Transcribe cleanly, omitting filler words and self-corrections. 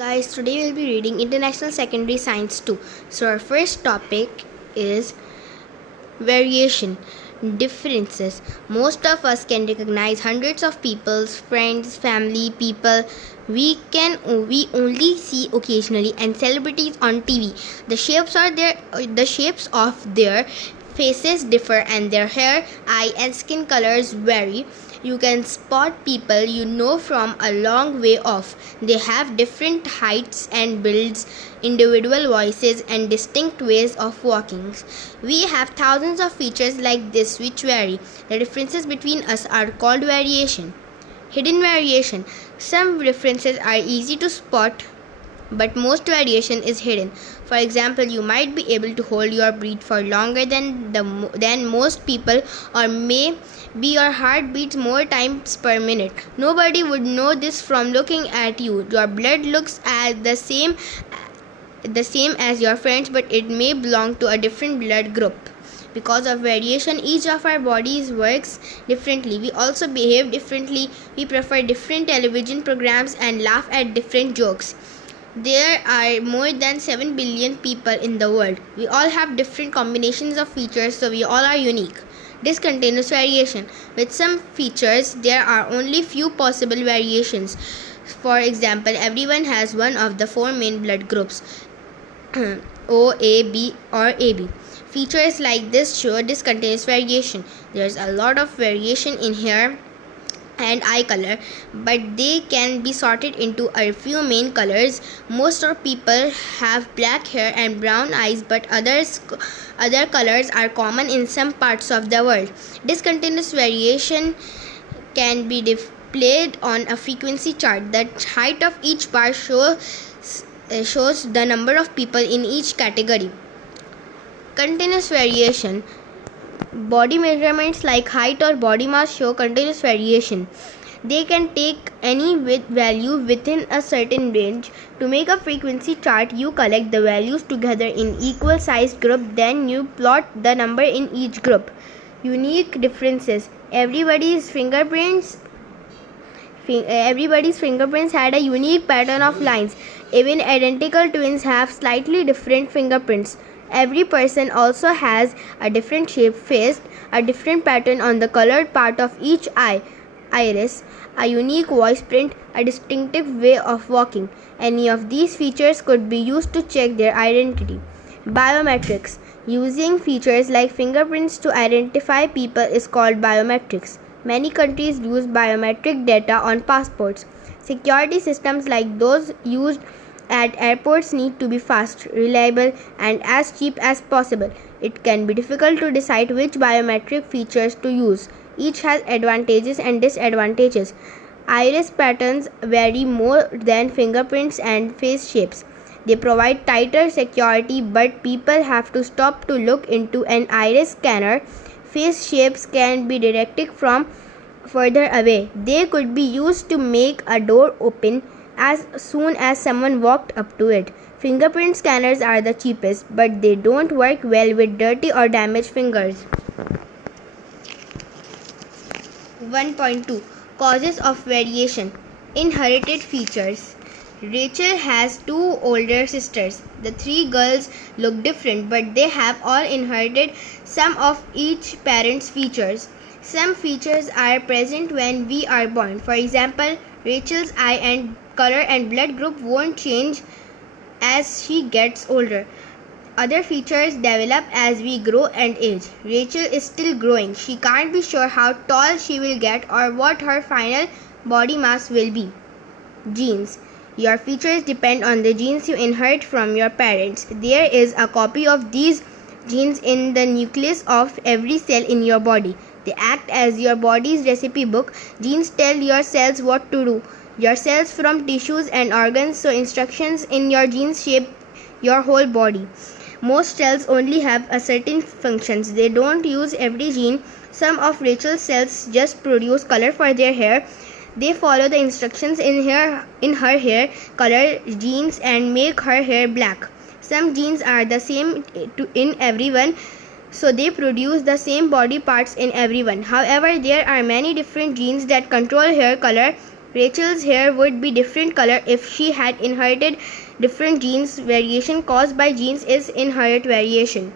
Guys, today we'll be reading International Secondary Science 2. So our first topic is variation, differences. Most of us can recognize hundreds of people's friends, family, people we only see occasionally, and celebrities on TV. The shapes of their faces differ, and their hair, eye, and skin colors vary. You can spot people you know from a long way off. They have different heights and builds, individual voices, and distinct ways of walking. We have thousands of features like this which vary. The differences between us are called variation. Hidden variation. Some differences are easy to spot, but most variation is hidden. For example, you might be able to hold your breath for longer than most people, or maybe your heart beats more times per minute. Nobody would know this from looking at you. Your blood looks at the same as your friends, but it may belong to a different blood group. Because of variation, each of our bodies works differently. We also behave differently. We prefer different television programs and laugh at different jokes. There are more than 7 billion people in the world. We all have different combinations of features, so we all are unique. Discontinuous variation. With some features, there are only few possible variations. For example, everyone has one of the four main blood groups, O, A, B, or AB. Features like this show discontinuous variation. There's a lot of variation in hair and eye color, but they can be sorted into a few main colors. Most of people have black hair and brown eyes, but other colors are common in some parts of the world. Discontinuous variation can be displayed on a frequency chart. The height of each bar shows the number of people in each category. Continuous variation. Body measurements like height or body mass show continuous variation. They can take any value within a certain range. To make a frequency chart, you collect the values together in equal sized group, then you plot the number in each group. Unique differences. Everybody's fingerprints had a unique pattern of lines. Even identical twins have slightly different fingerprints. Every person also has a different shaped face, a different pattern on the colored part of each iris, a unique voice print, a distinctive way of walking. Any of these features could be used to check their identity. Biometrics. Using features like fingerprints to identify people is called biometrics. Many countries use biometric data on passports. Security systems like those used at airports need to be fast, reliable, and as cheap as possible. It can be difficult to decide which biometric features to use. Each has advantages and disadvantages. Iris patterns vary more than fingerprints and face shapes. They provide tighter security, but people have to stop to look into an iris scanner. Face shapes can be detected from further away. They could be used to make a door open as soon as someone walked up to it. Fingerprint scanners are the cheapest, but they don't work well with dirty or damaged fingers. 1.2 Causes of variation. Inherited features. Rachel has two older sisters. The three girls look different, but they have all inherited some of each parent's features. Some features are present when we are born. For example, Rachel's eye and color and blood group won't change as she gets older. Other features develop as we grow and age. Rachel is still growing. She can't be sure how tall she will get or what her final body mass will be. Genes. Your features depend on the genes you inherit from your parents. There is a copy of these genes in the nucleus of every cell in your body. They act as your body's recipe book. Genes tell your cells what to do. Your cells from tissues and organs, so instructions in your genes shape your whole body. Most cells only have a certain functions. They don't use every gene. Some of Rachel's cells just produce color for their hair. They follow the instructions in her hair color genes and make her hair black. Some genes are the same in everyone, so they produce the same body parts in everyone. However, there are many different genes that control hair color Rachel's hair would be different color if she had inherited different genes. Variation caused by genes is inherent variation.